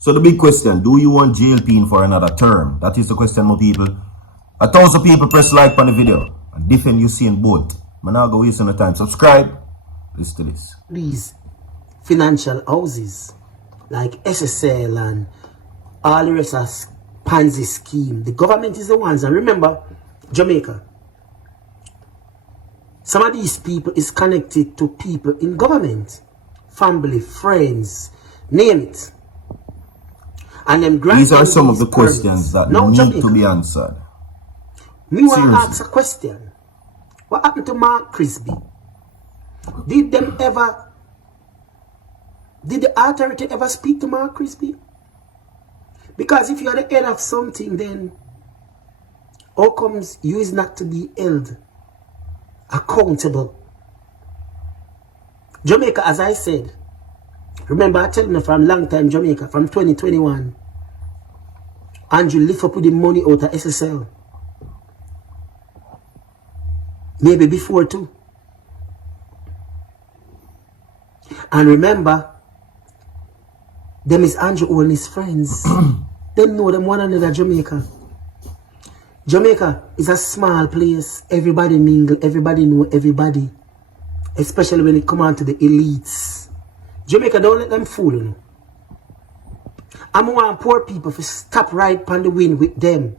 So the big question, do you want JLP in for another term? That is the question, more people. 1,000 people press like on the video and defend Usain Bolt. I'm not going to waste no time. Subscribe. Listen to this. These financial houses like SSL and all the rest of Pansy scheme. The government is the ones. And remember, Jamaica. Some of these people is connected to people in government. Family, friends, name it. And them these are some of the questions that need Jamaica to be answered. Me want to ask a question. What happened to Mark Crispy? Did the authority ever speak to Mark Crispy? Because if you are the head of something, then how comes you is not to be held accountable? Jamaica, as I said, remember I tell you from long time Jamaica, from 2021, Andrew lift up with the money out of SSL. Maybe before too. And remember, them is Andrew and his friends. Them know them one another, Jamaica. Jamaica is a small place. Everybody mingle, everybody know everybody. Especially when it come on to the elites. Jamaica, don't let them fool you. I want poor people to stop right on the wind with them.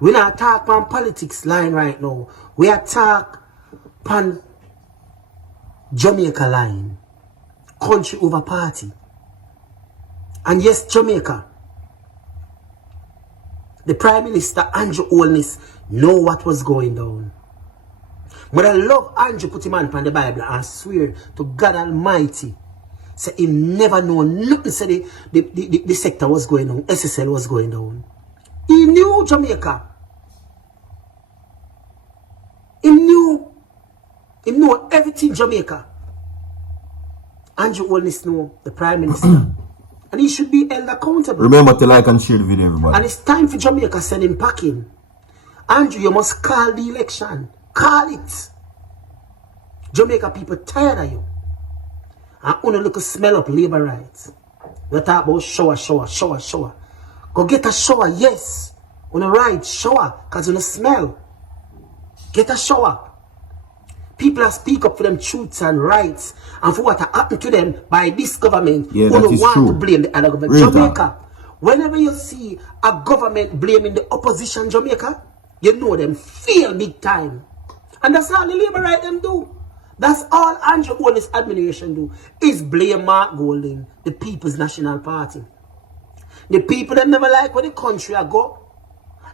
We not talk on politics line right now. We are talk on Jamaica line. Country over party. And yes, Jamaica. The Prime Minister Andrew Holness know what was going down. But I love Andrew put him on the Bible and swear to God Almighty. Say he never know nothing. Say the sector was going on. SSL was going down. He knew Jamaica. He knew everything Jamaica. Andrew Holness know the Prime Minister. And he should be held accountable. Remember to like and share the video, everybody. And it's time for Jamaica send him packing. Andrew, you must call the election. Call it. Jamaica people tired of you. And only look smell up labor rights. We talk about shower. Go get a shower, yes. On a ride, shower, because you smell. Get a shower. People are speak up for them truths and rights and for what happened to them by this government who don't want to blame the other government. Real Jamaica, time. Whenever you see a government blaming the opposition, Jamaica, you know them feel big time. And that's all the labor right them do. That's all Andrew Holness administration do, is blame Mark Golding, the People's National Party. The people that never like where the country I go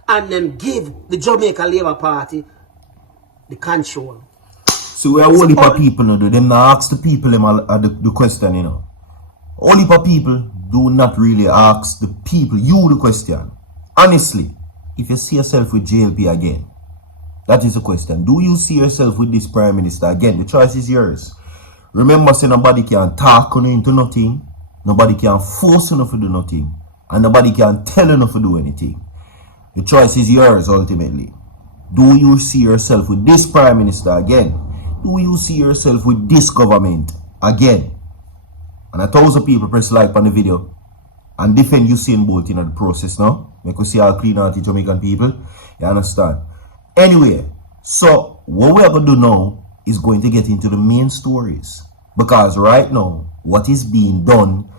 and then give the Jamaica Labour Party the control. So we are only for people now, them not ask the people them the question, you know. Only for people do not really ask the people you the question. Honestly, if you see yourself with JLP again, that is the question. Do you see yourself with this Prime Minister again? The choice is yours. Remember, say nobody can talk on you into nothing, nobody can force you to do nothing, and nobody can tell you to do anything. The choice is yours ultimately. Do you see yourself with this Prime Minister again? Do you see yourself with this government again? And 1,000 people press like on the video and defend Usain Bolt in the process now. Make us see how clean out the Jamaican people. You understand? Anyway, so what we are going to do now is going to get into the main stories. Because right now, what is being done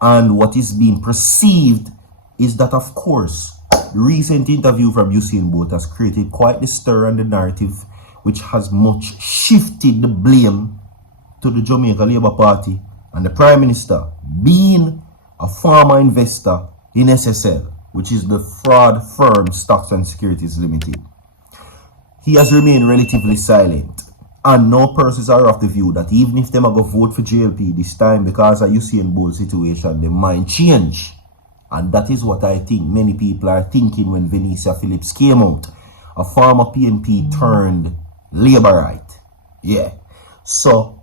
and what is being perceived is that, of course, the recent interview from Usain Bolt has created quite the stir and the narrative, which has much shifted the blame to the Jamaica Labour Party and the Prime Minister being a former investor in SSL, which is the fraud firm Stocks and Securities Limited. He has remained relatively silent, and no persons are of the view that even if them are going to vote for JLP this time because of Usain Bolt situation, their mind change. And that is what I think many people are thinking when Venicia Phillips came out, a former PNP turned Labourite. Yeah. So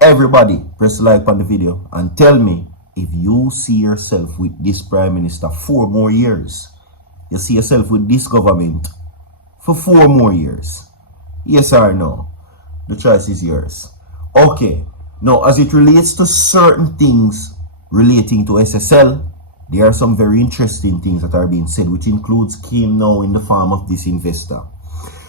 everybody press like on the video and tell me if you see yourself with this Prime Minister 4 more years. You see yourself with this government for 4 more years. Yes or no? The choice is yours. Okay. Now, as it relates to certain things relating to SSL, there are some very interesting things that are being said, which includes came now in the form of this investor.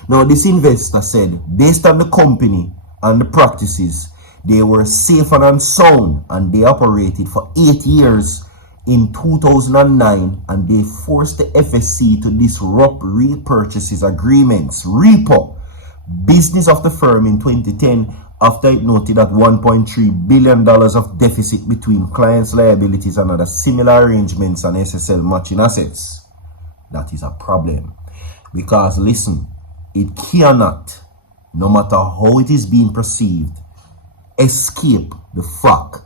Now, this investor said, based on the company and the practices, they were safe and sound, and they operated for 8 years in 2009, and they forced the FSC to disrupt repurchases agreements, repo, business of the firm in 2010, after it noted that $1.3 billion of deficit between clients' liabilities and other similar arrangements and SSL matching assets. That is a problem. Because listen, it cannot, no matter how it is being perceived, escape the fact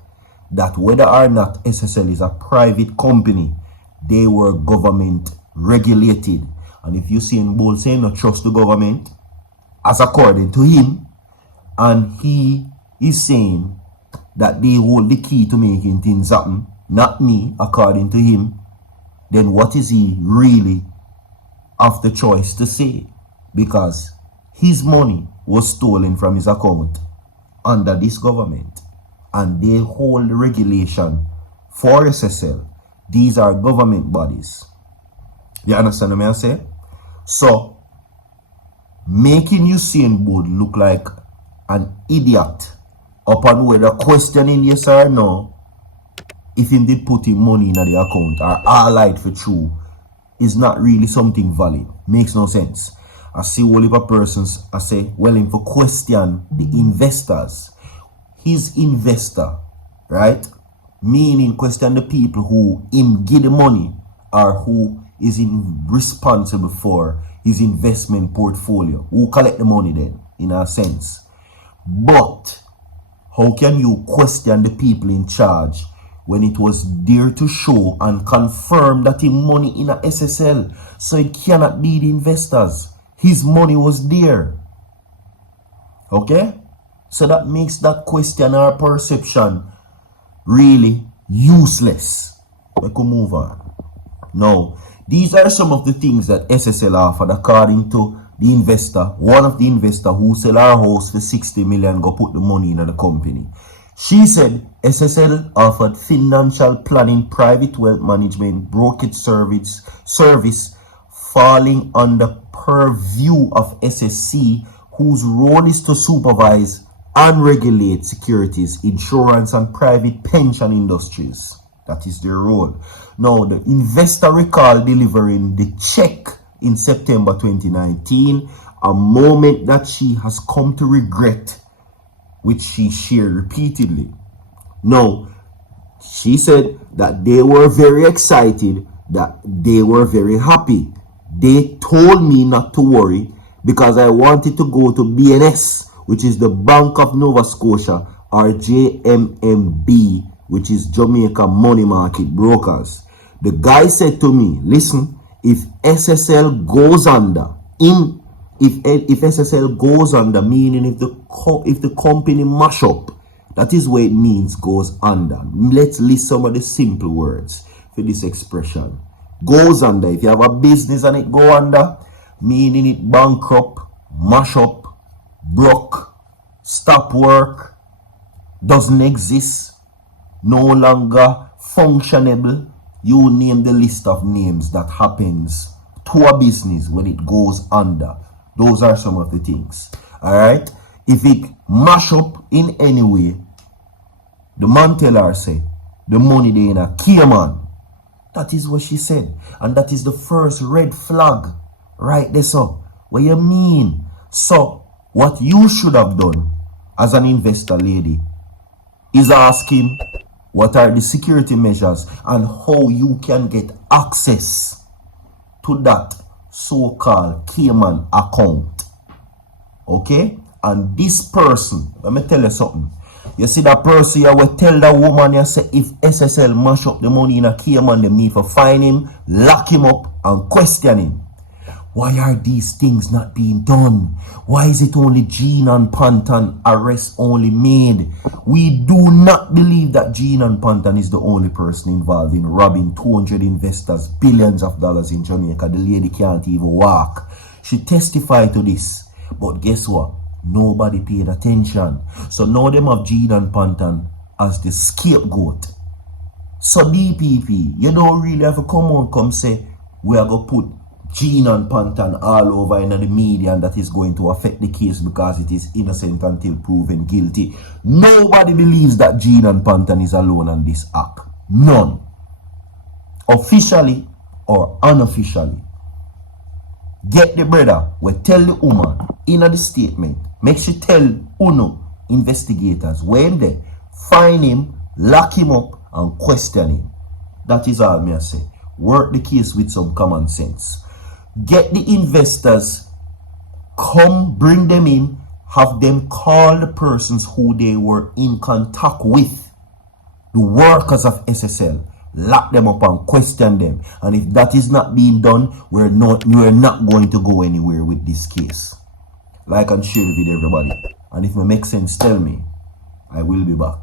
that whether or not SSL is a private company, they were government regulated. And if you see in bold saying not trust the government, as according to him, and he is saying that they hold the key to making things happen, not me, according to him, then what is he really of the choice to say? Because his money was stolen from his account under this government, and they hold the regulation for SSL. These are government bodies. You understand what I say? So, making Usain Bolt look like an idiot upon whether questioning yes or no, if him did put him money in the account or allied for true, is not really something valid. Makes no sense. I see all of a persons, I say, well, him for question the investors. His investor, right? Meaning question the people who him give the money or who is responsible for his investment portfolio. Who collect the money then, in a sense. But how can you question the people in charge when it was there to show and confirm that his money in a SSL? So it cannot be the investors. His money was there. Okay? So that makes that question or perception really useless. We can move on. Now, these are some of the things that SSL offered according to the investor, one of the investors who sell our house for 60 million, go put the money in the company. She said SSL offered financial planning, private wealth management, brokerage service falling under purview of SSC, whose role is to supervise and regulate securities, insurance, and private pension industries. That is their role. Now, the investor recalled delivering the check in September 2019, a moment that she has come to regret, which she shared repeatedly. Now, she said that they were very excited, that they were very happy. They told me not to worry because I wanted to go to BNS, which is the Bank of Nova Scotia, or JMMB, which is Jamaica Money Market Brokers. The guy said to me, listen, if SSL goes under, if SSL goes under, meaning if the company mash up, that is what it means goes under. Let's list some of the simple words for this expression. Goes under. If you have a business and it go under, meaning it bankrupt, mash up, broke, stop work, doesn't exist, no longer functionable. You name the list of names that happens to a business when it goes under. Those are some of the things. Alright? If it mash up in any way, the man tell her say, the money they in a Cayman. That is what she said. And that is the first red flag. Right there, so. What you mean? So, what you should have done as an investor lady is ask him what are the security measures and how you can get access to that so-called Cayman account. Okay? And this person, let me tell you something. You see that person, you will tell that woman, you say, if SSL mash up the money in a Cayman, they need to find him, lock him up, and question him. Why are these things not being done? Why is it only Gene and Pantan arrest only made? We do not believe that Gene and Pantan is the only person involved in robbing 200 investors billions of dollars in Jamaica. The lady can't even walk. She testified to this. But guess what? Nobody paid attention. So now them have Gene and Pantan as the scapegoat. So DPP, you don't really have to come on, come say, we are going to put Gene and Pantan all over in the media and that is going to affect the case because it is innocent until proven guilty. Nobody believes that Gene and Pantan is alone on this act. None. Officially or unofficially. Get the brother, we tell the woman in the statement, make sure tell UNO investigators when they find him, lock him up and question him. That is all me I say. Work the case with some common sense. Get the investors, come bring them in, have them call the persons who they were in contact with, the workers of SSL, lock them up and question them. And if that is not being done, we're not going to go anywhere with this case. Like and share the video, everybody. And if it makes sense, tell me. I will be back.